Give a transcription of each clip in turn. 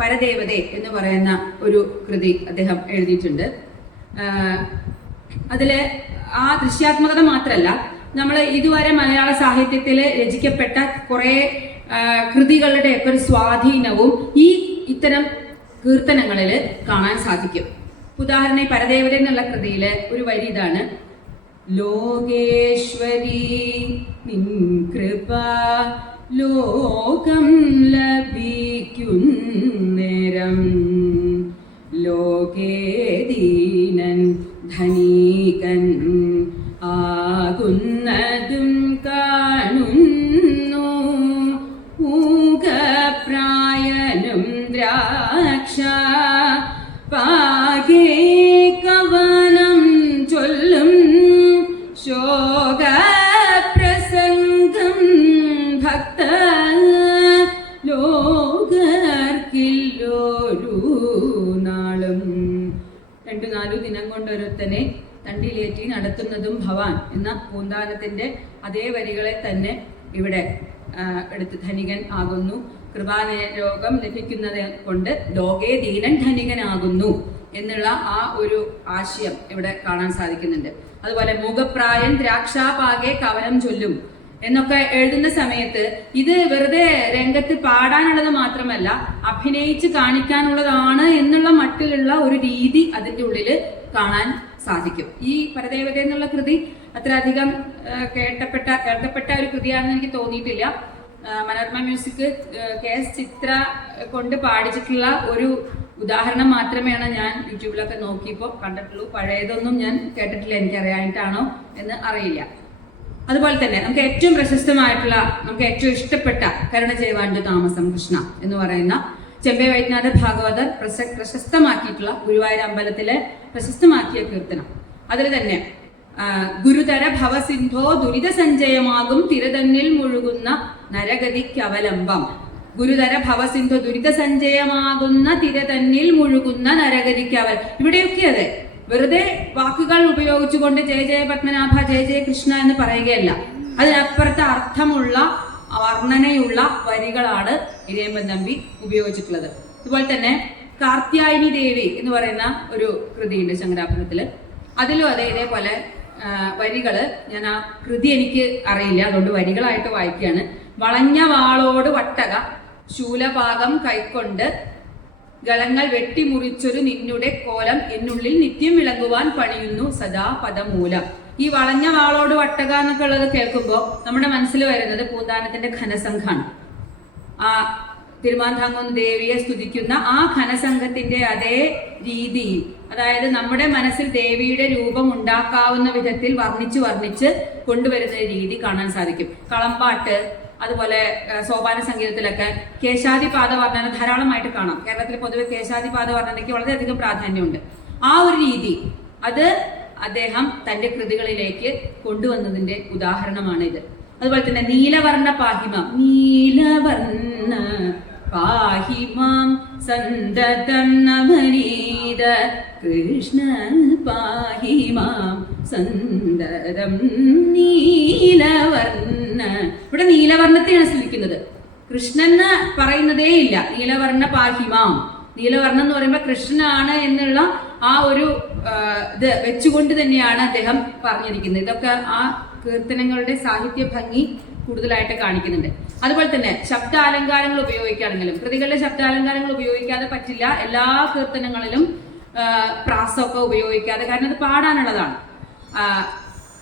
പരദേവതേ എന്ന് പറയുന്ന ഒരു കൃതി അദ്ദേഹം എഴുതിയിട്ടുണ്ട്. അതിൽ ആ ദൃശ്യാത്മകത മാത്രമല്ല നമ്മൾ ഇതുവരെ മലയാള സാഹിത്യത്തിൽ രചിക്കപ്പെട്ട കുറെ കൃതികളുടെ ഒക്കെ ഒരു സ്വാധീനവും ഈ ഇത്തരം കീർത്തനങ്ങളിൽ കാണാൻ സാധിക്കും. ഉദാഹരണം ഈ പരദേവത എന്നുള്ള കൃതിയിലെ ഒരു വരി ഇതാണ്. ലോകേശ്വരി നിൻ കൃപ ലോകം ലഭിക്കുന്നേരം ലോകേ ദീനൻ ധനീകൻ നാളും. രണ്ടു നാലു ദിനം കൊണ്ടൊരുത്തനെ തണ്ടിലേറ്റി നടത്തുന്നതും ഭവാൻ എന്ന പൂന്താനത്തിന്റെ അതേ വരികളെ തന്നെ ഇവിടെ എടുത്ത് ധനികൻ ആകുന്നു. കൃപാലയ രോഗം ലഭിക്കുന്നത് കൊണ്ട് ലോകേ ദീനൻ ധനികനാകുന്നു എന്നുള്ള ആ ഒരു ആശയം ഇവിടെ കാണാൻ സാധിക്കുന്നുണ്ട്. അതുപോലെ മുഖപ്രായൻ ദ്രാക്ഷാപാകെ കവനം ചൊല്ലും. എന്നൊക്കെ എഴുതുന്ന സമയത്ത് ഇത് വെറുതെ രംഗത്ത് പാടാനുള്ളത് മാത്രമല്ല അഭിനയിച്ച് കാണിക്കാനുള്ളതാണ് എന്നുള്ള മട്ടിലുള്ള ഒരു രീതി അതിന്റെ ഉള്ളിൽ കാണാൻ സാധിക്കും. ഈ പരദേവത എന്നുള്ള കൃതി അത്ര അധികം കേട്ടപ്പെട്ട കേൾക്കപ്പെട്ട ഒരു കൃതിയാണെന്ന് എനിക്ക് തോന്നിയിട്ടില്ല. Manorama music K S Chithra കൊണ്ട് പാടിച്ചിട്ടുള്ള ഒരു ഉദാഹരണം മാത്രമേയാണ് ഞാൻ യൂട്യൂബിലൊക്കെ നോക്കിയപ്പോൾ കണ്ടിട്ടുള്ളൂ. പഴയതൊന്നും ഞാൻ കേട്ടിട്ടില്ല എനിക്കറിയാനായിട്ടാണോ എന്ന് അറിയില്ല. അതുപോലെ തന്നെ നമുക്ക് ഏറ്റവും പ്രശസ്തമായിട്ടുള്ള നമുക്ക് ഏറ്റവും ഇഷ്ടപ്പെട്ട കരുണ ചെയ്യുവാന്റെ താമസം കൃഷ്ണ എന്ന് പറയുന്ന ചെമ്പൈ വൈദ്യനാഥ ഭാഗവതർ പ്രശ പ്രശസ്തമാക്കിയിട്ടുള്ള ഗുരുവായൂർ അമ്പലത്തിലെ പ്രശസ്തമാക്കിയ കീർത്തനം. അതിൽ തന്നെ ഗുരുതര ഭവസിന്ധോ ദുരിത സഞ്ചയമാകും തിരതന്നിൽ മുഴുകുന്ന നരഗതിക്കവലംബം ഗുരുതര ഭവസിന്ധു ദുരിത സഞ്ചയമാകുന്ന തിരതന്നിൽ മുഴുകുന്ന നരഗതിക്കവൽ ഇവിടെയൊക്കെ അതെ. വെറുതെ വാക്കുകൾ ഉപയോഗിച്ചുകൊണ്ട് ജയ ജയ പത്മനാഭ ജയ ജയ കൃഷ്ണ എന്ന് പറയുകയല്ല. അതിനപ്പുറത്തെ അർത്ഥമുള്ള വർണനയുള്ള വരികളാണ് ഇരയമ്പൻ തമ്പി ഉപയോഗിച്ചിട്ടുള്ളത്. അതുപോലെ തന്നെ കാർത്യായനി ദേവി എന്ന് പറയുന്ന ഒരു കൃതിയുണ്ട് ശങ്കരാഭരണത്തിൽ അതിലും അതെ ഇതേപോലെ വരികൾ ഞാൻ ആ കൃതി എനിക്ക് അറിയില്ല. അതുകൊണ്ട് വരികളായിട്ട് വായിക്കുകയാണ്. വളഞ്ഞ വാളോട് വട്ടക ശൂലപാകം കൈക്കൊണ്ട് ഗളങ്ങൾ വെട്ടിമുറിച്ചൊരു നിന്നുടെ കോലം എന്നുള്ളിൽ നിത്യം വിളങ്ങുവാൻ പണിയുന്നു സദാ പദമൂലം. ഈ വളഞ്ഞ വാളോട് വട്ടക എന്നൊക്കെ ഉള്ളത് കേൾക്കുമ്പോൾ നമ്മുടെ മനസ്സിൽ വരുന്നത് പൂന്താനത്തിന്റെ ഘനസംഘാണ്. ആ തിരുമാന്താംകുന്ന് ദേവിയെ സ്തുതിക്കുന്ന ആ ഘനസംഘത്തിന്റെ അതേ രീതിയിൽ അതായത് നമ്മുടെ മനസ്സിൽ ദേവിയുടെ രൂപം ഉണ്ടാക്കാവുന്ന വിധത്തിൽ വർണിച്ച് വർണിച്ച് കൊണ്ടുവരുന്ന രീതി കാണാൻ സാധിക്കും. കളമ്പാട്ട് അതുപോലെ സോപാന സംഗീതത്തിലൊക്കെ കേശാദിപാത വർണന ധാരാളമായിട്ട് കാണാം. കേരളത്തിൽ പൊതുവെ കേശാദിപാത വർണനയ്ക്ക് വളരെയധികം പ്രാധാന്യമുണ്ട്. ആ ഒരു രീതി അത് അദ്ദേഹം തന്റെ കൃതികളിലേക്ക് കൊണ്ടുവന്നതിന്റെ ഉദാഹരണമാണ് ഇത് അതുപോലെ തന്നെ നീലവർണ പാഹിമം നീലവർണ പാഹിമാം സന്തതം നമരീത കൃഷ്ണ പാഹിമാം സന്തതം നീലവർണ. ഇവിടെ നീലവർണത്തെയാണ് സ്തുതിക്കുന്നത്. കൃഷ്ണൻ എന്ന് പറയുന്നതേ ഇല്ല. നീലവർണ പാഹിമാം. നീലവർണം എന്ന് പറയുമ്പോൾ കൃഷ്ണനാണ് എന്നുള്ള ആ ഒരു ഇത് വെച്ചുകൊണ്ട് തന്നെയാണ് അദ്ദേഹം പറഞ്ഞിരിക്കുന്നത്. ഇതൊക്കെ ആ കീർത്തനങ്ങളുടെ സാഹിത്യ ഭംഗി കൂടുതലായിട്ട് കാണിക്കുന്നുണ്ട്. അതുപോലെ തന്നെ ശബ്ദാലങ്കാരങ്ങൾ ഉപയോഗിക്കുകയാണെങ്കിലും കൃതികളിലെ ശബ്ദാലങ്കാരങ്ങൾ ഉപയോഗിക്കാതെ പറ്റില്ല. എല്ലാ കീർത്തനങ്ങളിലും പ്രാസമൊക്കെ ഉപയോഗിക്കാതെ. കാരണം അത് പാടാനുള്ളതാണ്.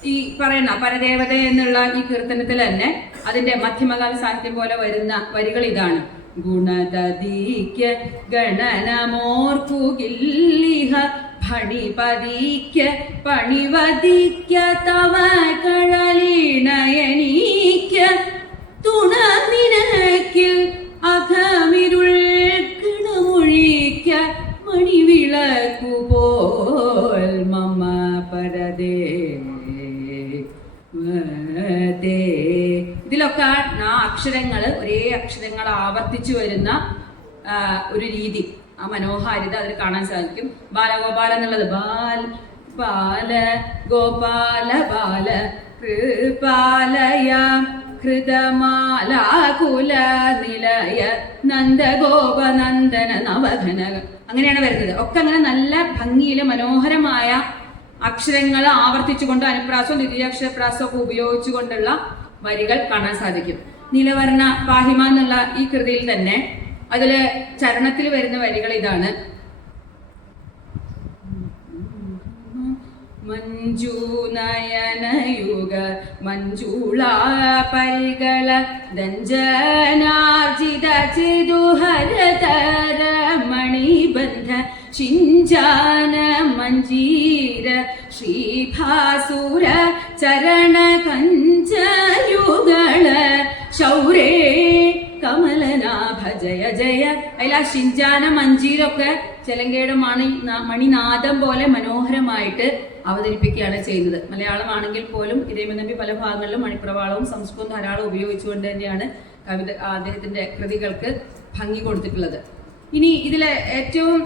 ഈ പറയുന്ന പരദേവത എന്നുള്ള ഈ കീർത്തനത്തിൽ തന്നെ അതിന്റെ മധ്യമകാല സാഹിത്യം പോലെ വരുന്ന വരികൾ ഇതാണ്. ഗുണദീക്യ ഗണനമോർക്കുകില്ലിഹ ഭണിപതിക്യ പണിവതിക്ക തവ കഴലീണയനീക്യ ആ അക്ഷരങ്ങൾ ഒരേ അക്ഷരങ്ങൾ ആവർത്തിച്ചു വരുന്ന ഒരു രീതി. ആ മനോഹാരിത അതിൽ കാണാൻ സാധിക്കും. ബാലഗോപാല എന്നുള്ളത് ബാൽ പാല ഗോപാല ബാല കൃപാലയ ഹൃദമാലാകുല നിലയ നന്ദഗോപനന്ദന നവധന അങ്ങനെയാണ് വരുന്നത്. ഒക്കെ അങ്ങനെ നല്ല ഭംഗിയിൽ മനോഹരമായ അക്ഷരങ്ങൾ ആവർത്തിച്ചുകൊണ്ട് അനുപ്രാസവും ദ്വിതീയാക്ഷരപ്രാസവും ഒക്കെ ഉപയോഗിച്ചുകൊണ്ടുള്ള വരികൾ കാണാൻ സാധിക്കും. നിലവർണ പാഹിമ എന്നുള്ള ഈ കൃതിയിൽ തന്നെ അതിൽ ചരണത്തിൽ വരുന്ന വരികൾ ഇതാണ്. മഞ്ജുനയനയുഗ മഞ്ജുള പരികള ദഞ്ജനാർജിത ചിതുഹരതര മണിബന്ധ ചിഞ്ചാന മഞ്ജീര ശ്രീഭാസുര ചരണ കഞ്ചയുഗള ശൗരേ കമലനാഭ ജയ ജയ. അതിൽ ആ ഷിഞ്ചാന മഞ്ചീരൊക്കെ ചെലങ്കയുടെ മണി മണിനാദം പോലെ മനോഹരമായിട്ട് അവതരിപ്പിക്കുകയാണ് ചെയ്യുന്നത്. മലയാളമാണെങ്കിൽ പോലും ഇരേമനമ്പി പല ഭാഗങ്ങളിലും മണിപ്രവാളവും സംസ്കൃതവും ധാരാളം ഉപയോഗിച്ചുകൊണ്ട് തന്നെയാണ് കവിത അദ്ദേഹത്തിന്റെ കൃതികൾക്ക് ഭംഗി കൊടുത്തിട്ടുള്ളത്. ഇനി ഇതിലെ ഏറ്റവും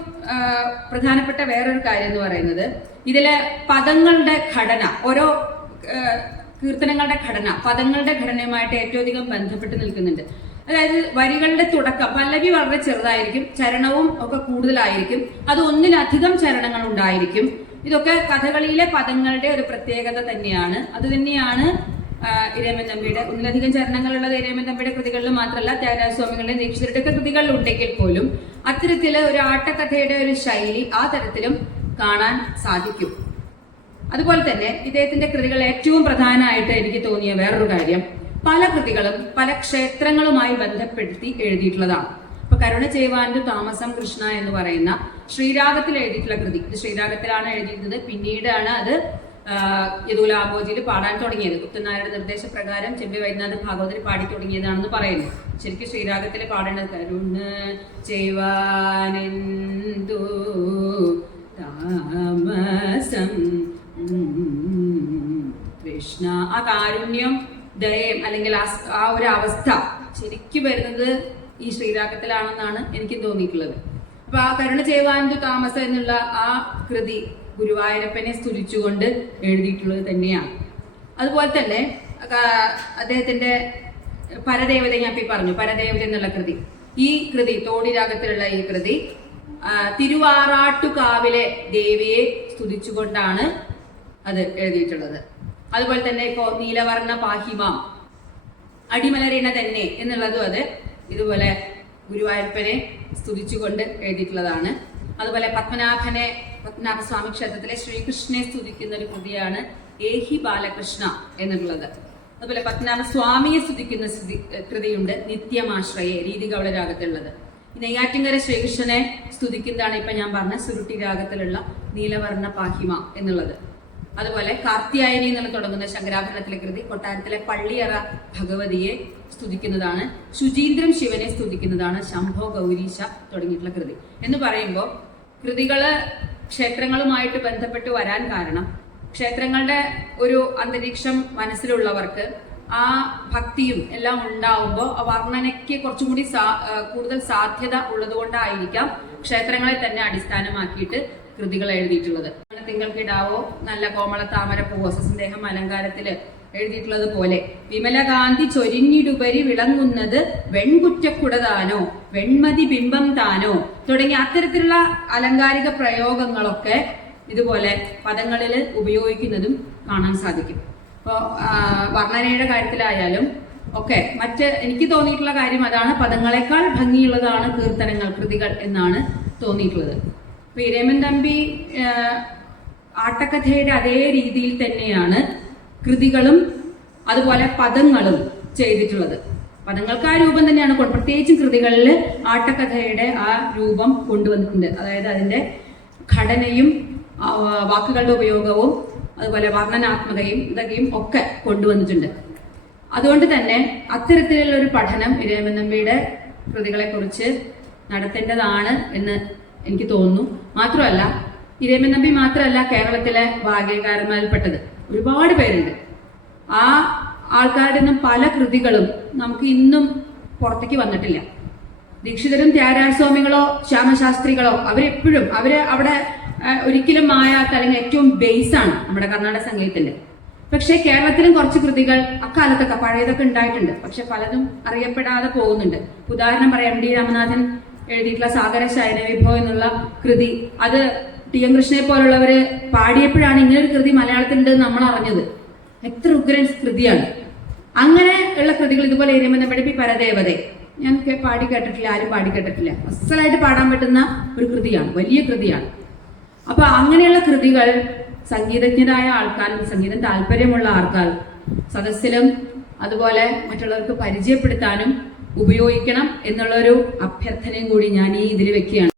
പ്രധാനപ്പെട്ട വേറൊരു കാര്യം എന്ന് പറയുന്നത് ഇതിലെ പദങ്ങളുടെ ഘടന ഓരോ കീർത്തനങ്ങളുടെ ഘടന പദങ്ങളുടെ ഘടനയുമായിട്ട് ഏറ്റവും അധികം ബന്ധപ്പെട്ട് നിൽക്കുന്നുണ്ട്. അതായത് വരികളുടെ തുടക്കം പല്ലവി വളരെ ചെറുതായിരിക്കും ചരണവും ഒക്കെ കൂടുതലായിരിക്കും അത് ഒന്നിലധികം ചരണങ്ങൾ ഉണ്ടായിരിക്കും. ഇതൊക്കെ കഥകളിയിലെ പദങ്ങളുടെ ഒരു പ്രത്യേകത തന്നെയാണ്. അത് തന്നെയാണ് ഇരേമൻ തമ്പിയുടെ ഒന്നിലധികം ചരണങ്ങളുള്ളത് ഇരേമൻ തമ്പിയുടെ കൃതികളിൽ മാത്രമല്ല ത്യാഗരാജസ്വാമികളുടെ ദീക്ഷിതരുടെ കൃതികളിൽ ഉണ്ടെങ്കിൽ പോലും അത്തരത്തിൽ ഒരു ആട്ടക്കഥയുടെ ഒരു ശൈലി ആ തരത്തിലും കാണാൻ സാധിക്കും. അതുപോലെ തന്നെ ഇദ്ദേഹത്തിന്റെ കൃതികൾ ഏറ്റവും പ്രധാനമായിട്ട് എനിക്ക് തോന്നിയ വേറൊരു കാര്യം പല കൃതികളും പല ക്ഷേത്രങ്ങളുമായി ബന്ധപ്പെടുത്തി എഴുതിയിട്ടുള്ളതാണ്. ഇപ്പൊ കരുണ ചെയ്യുവാന്റെ താമസം കൃഷ്ണ എന്ന് പറയുന്ന ശ്രീരാഗത്തിൽ എഴുതിയിട്ടുള്ള കൃതി. ഇത് ശ്രീരാഗത്തിലാണ് എഴുതിയിരുന്നത്. പിന്നീടാണ് അത് യദുലാംബോജിയിൽ പാടാൻ തുടങ്ങിയത്. കുത്തനാരുടെ നിർദ്ദേശപ്രകാരം ചെമ്പി വൈദ്യനാഥ് ഭാഗവതർ പാടി തുടങ്ങിയതാണെന്ന് പറയുന്നു. ശരിക്കും ശ്രീരാഗത്തിൽ പാടേണ്ടത് കരുണ ചെയ്യുവാനെന്തു താമസം. കൃഷ്ണ ആ കാരുണ്യം ദയം അല്ലെങ്കിൽ ആ ഒരു അവസ്ഥ ശരിക്കും വരുന്നത് ഈ ശ്രീരാഗത്തിലാണെന്നാണ് എനിക്ക് തോന്നിയിട്ടുള്ളത്. അപ്പൊ ആ കരുണ ചെയ്യുവാന്റെ താമസ എന്നുള്ള ആ കൃതി ഗുരുവായൂരപ്പനെ സ്തുതിച്ചുകൊണ്ട് എഴുതിയിട്ടുള്ളത് തന്നെയാണ്. അതുപോലെ തന്നെ അദ്ദേഹത്തിന്റെ പരദേവത ഞാൻ ഇപ്പൊ പറഞ്ഞു പരദേവത എന്നുള്ള കൃതി. ഈ കൃതി തോടി രാഗത്തിലുള്ള ഈ കൃതി തിരുവാറാട്ടുകാവിലെ ദേവിയെ സ്തുതിച്ചുകൊണ്ടാണ് അത് എഴുതിയിട്ടുള്ളത്. അതുപോലെ തന്നെ ഇപ്പോ നീലവർണ പാഹിമാം അടിമലരണ തന്നെ എന്നുള്ളതും അത് ഇതുപോലെ ഗുരുവായൂരപ്പനെ സ്തുതിച്ചുകൊണ്ട് എഴുതിയിട്ടുള്ളതാണ്. അതുപോലെ പത്മനാഭനെ പത്മനാഭസ്വാമി ക്ഷേത്രത്തിലെ ശ്രീകൃഷ്ണനെ സ്തുതിക്കുന്ന ഒരു കൃതിയാണ് ഏഹി ബാലകൃഷ്ണ എന്നുള്ളത്. അതുപോലെ പത്മനാഭ സ്വാമിയെ സ്തുതിക്കുന്ന സ്തുതി- കൃതിയുണ്ട് നിത്യമാശ്രയെ രീതികവള രാഗത്തിലുള്ളത് നെയ്യാറ്റിങ്കര ശ്രീകൃഷ്ണനെ സ്തുതിക്കുന്നതാണ് ഇപ്പൊ ഞാൻ പറഞ്ഞ സുരുട്ടി രാഗത്തിലുള്ള നീലവർണ പാഹിമ എന്നുള്ളത്. അതുപോലെ കാർത്തിയായനി എന്നാണ് തുടങ്ങുന്ന ശങ്കരാഭരണത്തിലെ കൃതി കൊട്ടാരത്തിലെ പള്ളിയറ ഭഗവതിയെ സ്തുതിക്കുന്നതാണ് ശുചീന്ദ്രൻ ശിവനെ സ്തുതിക്കുന്നതാണ് ശംഭോ ഗൗരീശ തുടങ്ങിയിട്ടുള്ള കൃതി. എന്ന് പറയുമ്പോൾ കൃതികൾ ക്ഷേത്രങ്ങളുമായിട്ട് ബന്ധപ്പെട്ട് വരാൻ കാരണം ക്ഷേത്രങ്ങളുടെ ഒരു അന്തരീക്ഷം മനസ്സിലുള്ളവർക്ക് ആ ഭക്തിയും എല്ലാം ഉണ്ടാവുമ്പോൾ വർണനയ്ക്ക് കുറച്ചും കൂടി കൂടുതൽ സാധ്യത ഉള്ളതുകൊണ്ടായിരിക്കാം ക്ഷേത്രങ്ങളെ തന്നെ അടിസ്ഥാനമാക്കിയിട്ട് കൃതികൾ എഴുതിയിട്ടുള്ളത്. തിങ്കൾക്കിടാവോ? നല്ല കോമള താമര പൂവോ അലങ്കാരത്തിൽ എഴുതിയിട്ടുള്ളത് പോലെ. വിമലകാന്തി ചൊരിഞ്ഞിടുപരി വിളങ്ങുന്നത് വെൺകുറ്റക്കുട താനോ വെൺമതി ബിംബം താനോ തുടങ്ങിയ അത്തരത്തിലുള്ള അലങ്കാരിക പ്രയോഗങ്ങളൊക്കെ ഇതുപോലെ പദങ്ങളിൽ ഉപയോഗിക്കുന്നതും കാണാൻ സാധിക്കും. ഇപ്പോൾ വർണനയുടെ കാര്യത്തിലായാലും ഒക്കെ മറ്റ് എനിക്ക് തോന്നിയിട്ടുള്ള കാര്യം അതാണ്. പദങ്ങളെക്കാൾ ഭംഗിയുള്ളതാണ് കീർത്തനങ്ങൾ കൃതികൾ എന്നാണ് തോന്നിയിട്ടുള്ളത്. ഇരമൻ തമ്പി ആട്ടക്കഥയുടെ അതേ രീതിയിൽ തന്നെയാണ് കൃതികളും അതുപോലെ പദങ്ങളും ചെയ്തിട്ടുള്ളത്. പദങ്ങൾക്ക് ആ രൂപം തന്നെയാണ് കൊണ്ട് പ്രത്യേകിച്ചും കൃതികളിൽ ആട്ടക്കഥയുടെ ആ രൂപം കൊണ്ടുവന്നിട്ടുണ്ട്. അതായത് അതിന്റെ ഘടനയും വാക്കുകളുടെ ഉപയോഗവും അതുപോലെ വർണനാത്മകയും ഇതൊക്കെയും ഒക്കെ കൊണ്ടുവന്നിട്ടുണ്ട്. അതുകൊണ്ട് തന്നെ അത്തരത്തിലുള്ള ഒരു പഠനം വിരേമൻ നമ്പിയുടെ കൃതികളെ കുറിച്ച് നടത്തേണ്ടതാണ് എന്ന് എനിക്ക് തോന്നുന്നു. മാത്രമല്ല ഇരേമൻ നമ്പി മാത്രമല്ല കേരളത്തിലെ ഭാഗ്യകാരന്മാരിൽപ്പെട്ടത്. ഒരുപാട് പേരുണ്ട്. ആ ആൾക്കാരുടെ പല കൃതികളും നമുക്ക് ഇന്നും പുറത്തേക്ക് വന്നിട്ടില്ല. ദീക്ഷിതരും ത്യാഗരാജസ്വാമികളോ ശ്യാമശാസ്ത്രികളോ അവരെപ്പോഴും അവർ അവിടെ ഒരിക്കലും മായാത്ത അല്ലെങ്കിൽ ഏറ്റവും ബേസാണ് നമ്മുടെ കർണാടക സംഗീതത്തിന്റെ പക്ഷേ കേരളത്തിലും കുറച്ച് കൃതികൾ അക്കാലത്തൊക്കെ പഴയതൊക്കെ ഉണ്ടായിട്ടുണ്ട്. പക്ഷെ പലതും അറിയപ്പെടാതെ പോകുന്നുണ്ട്. ഉദാഹരണം പറയാം എം ഡി രാമനാഥൻ എഴുതിയിട്ടുള്ള സാഗര ശയന വിഭവം എന്നുള്ള കൃതി. അത് ടി എം കൃഷ്ണയെ പോലുള്ളവര് പാടിയപ്പോഴാണ് ഇങ്ങനെ ഒരു കൃതി മലയാളത്തിന്റെ നമ്മൾ അറിഞ്ഞത് എത്ര ഉഗ്രൻ കൃതിയാണ്. അങ്ങനെ ഉള്ള കൃതികൾ ഇതുപോലെ എരുമനമ്പടി പി പരദേവതെ. ഞാൻ പാടി കേട്ടിട്ടില്ല ആരും പാടി കേട്ടിട്ടില്ല. അസലായിട്ട് പാടാൻ പറ്റുന്ന ഒരു കൃതിയാണ് വലിയ കൃതിയാണ്. അപ്പൊ അങ്ങനെയുള്ള കൃതികൾ സംഗീതജ്ഞരായ ആൾക്കാർ സംഗീതം താല്പര്യമുള്ള ആൾക്കാർ സദസ്സിലും അതുപോലെ മറ്റുള്ളവർക്ക് പരിചയപ്പെടുത്താനും ഉപയോഗിക്കണം എന്നുള്ളൊരു അഭ്യർത്ഥനയും കൂടി ഞാൻ ഈ ഇതിൽ വെക്കുകയാണ്.